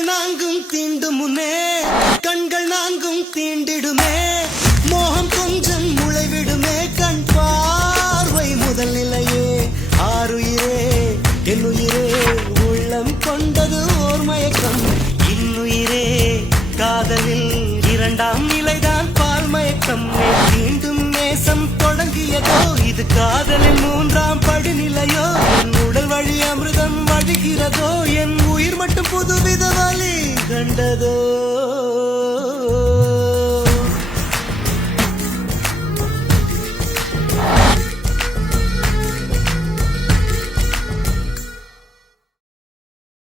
கண்கள் நான்கும் தீண்டும் முன்னே கண்கள் நான்கும் தீண்டிடுமே மோகம் கொஞ்சம் முளைவிடுமே கண் பார்வை முதல் நிலையே ஆறுயிரே என்னுயிரே உள்ளம் கொண்டது ஓர் மயக்கம் இன்னுயிரே காதலில் இரண்டாம் நிலைதான் பால் மயக்கம் மீண்டும் நேசம் தொடங்கியதோ இது காதலின் மூன்றாம் படிநிலையோ என் உடல் வழி அமிர்தம் வழிகிறதோ என் உயிர் மட்டும் புதுவித வழி கண்டதோ